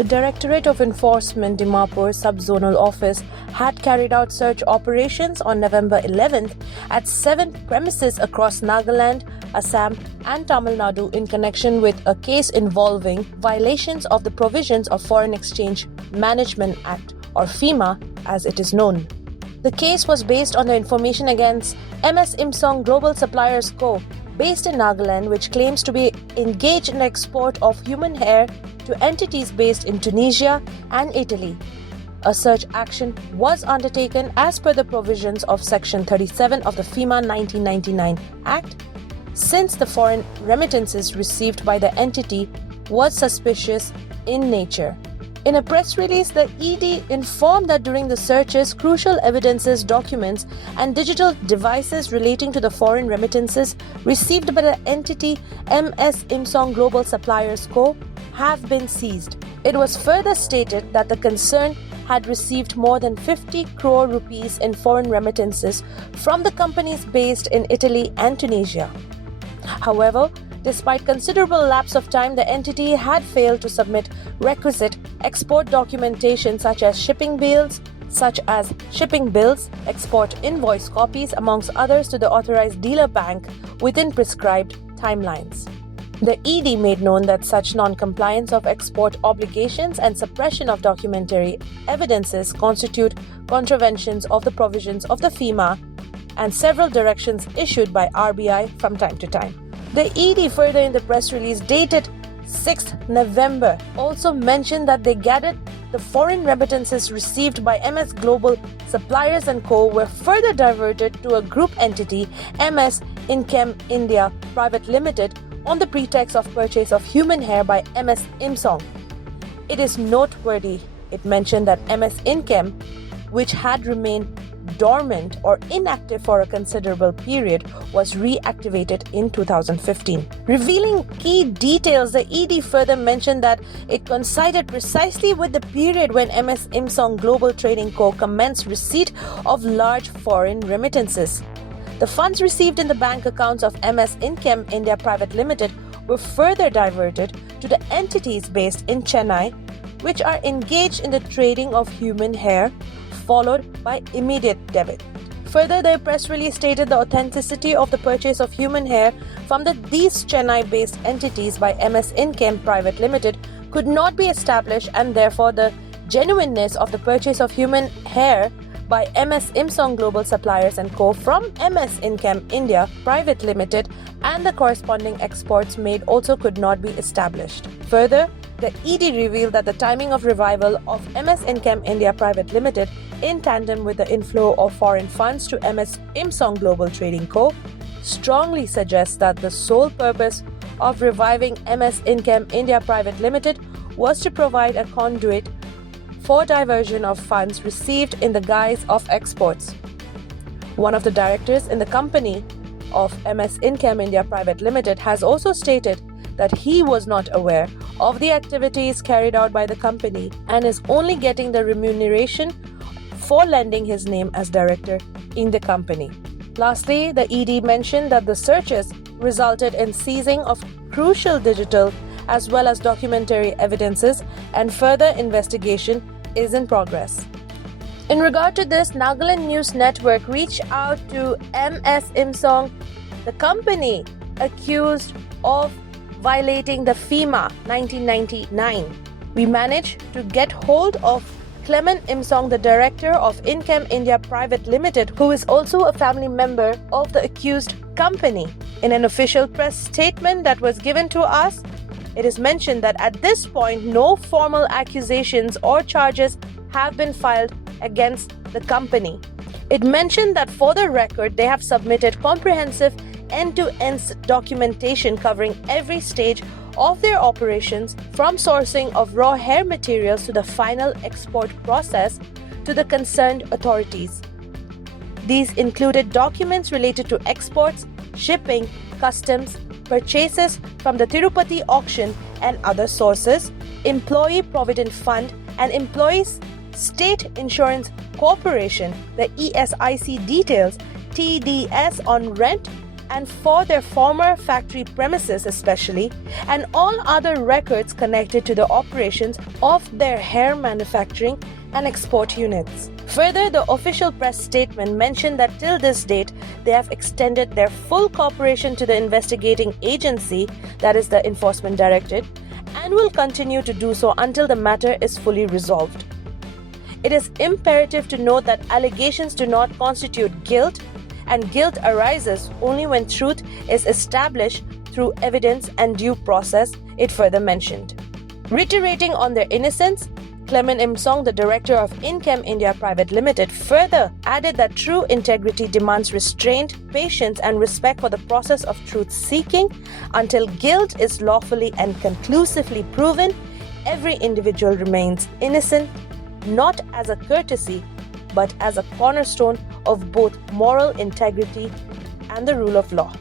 The Directorate of Enforcement Dimapur Subzonal Office had carried out search operations on November 11th at 7 premises across Nagaland, Assam and Tamil Nadu in connection with a case involving violations of the provisions of Foreign Exchange Management Act, or FEMA as it is known. The case was based on the information against MS Imsong Global Suppliers Co., based in Nagaland, which claims to be engaged in the export of human hair to entities based in Tunisia and Italy. A search action was undertaken as per the provisions of Section 37 of the FEMA 1999 Act, since the foreign remittances received by the entity was suspicious in nature. In a press release, the ED informed that during the searches, crucial evidences, documents, and digital devices relating to the foreign remittances received by the entity MS Imsong Global Suppliers Co. have been seized. It was further stated that the concern had received more than 50 crore rupees in foreign remittances from the companies based in Italy and Tunisia. However, despite considerable lapse of time, the entity had failed to submit requisite export documentation such as shipping bills, export invoice copies, amongst others, to the authorized dealer bank within prescribed timelines. The ED made known that such non-compliance of export obligations and suppression of documentary evidences constitute contraventions of the provisions of the FEMA and several directions issued by RBI from time to time. The ED further in the press release dated 6th November also mentioned that they gathered the foreign remittances received by MS Global Suppliers & Co. were further diverted to a group entity, MS Inchem India Private Limited, on the pretext of purchase of human hair by MS Imsong. It is noteworthy, it mentioned that MS Inchem, which had remained dormant or inactive for a considerable period, was reactivated in 2015. Revealing key details, the ED further mentioned that it coincided precisely with the period when MS Imsong Global Trading Co. commenced receipt of large foreign remittances. The funds received in the bank accounts of MS Inchem India Private Limited were further diverted to the entities based in Chennai, which are engaged in the trading of human hair, followed by immediate debit. Further, the press release stated the authenticity of the purchase of human hair from these Chennai-based entities by MS Inchem Private Limited could not be established, and therefore the genuineness of the purchase of human hair by MS Imsong Global Suppliers & Co. from MS Inchem India Private Limited and the corresponding exports made also could not be established. Further, the ED revealed that the timing of revival of MS Inchem India Private Limited in tandem with the inflow of foreign funds to MS Imsong Global Trading Co. strongly suggests that the sole purpose of reviving MS Inchem India Private Limited was to provide a conduit for diversion of funds received in the guise of exports. One of the directors in the company of MS Inchem India Private Limited has also stated that he was not aware of the activities carried out by the company and is only getting the remuneration for lending his name as director in the company. Lastly, the ED mentioned that the searches resulted in seizing of crucial digital as well as documentary evidences, and further investigation is in progress. In regard to this, Nagaland News Network reached out to MS Imsong, the company accused of violating the FEMA 1999. We managed to get hold of Clement Imsong, the director of Inchem India Private Limited, who is also a family member of the accused company. In an official press statement that was given to us, it is mentioned that at this point, no formal accusations or charges have been filed against the company. It mentioned that for the record, they have submitted comprehensive end-to-end documentation covering every stage of their operations, from sourcing of raw hair materials to the final export process to the concerned authorities. These included documents related to exports, shipping, customs, purchases from the Tirupati auction and other sources, Employee Provident Fund and Employees State Insurance Corporation, the ESIC details, TDS on rent and for their former factory premises especially, and all other records connected to the operations of their hair manufacturing and export units. Further, the official press statement mentioned that till this date, they have extended their full cooperation to the investigating agency, that is the Enforcement Directorate, and will continue to do so until the matter is fully resolved. It is imperative to note that allegations do not constitute guilt, and guilt arises only when truth is established through evidence and due process, it further mentioned. Reiterating on their innocence, Clement Imsong, the director of Inchem India Private Limited, further added that true integrity demands restraint, patience, and respect for the process of truth-seeking. Until guilt is lawfully and conclusively proven, every individual remains innocent, not as a courtesy, but as a cornerstone of both moral integrity and the rule of law.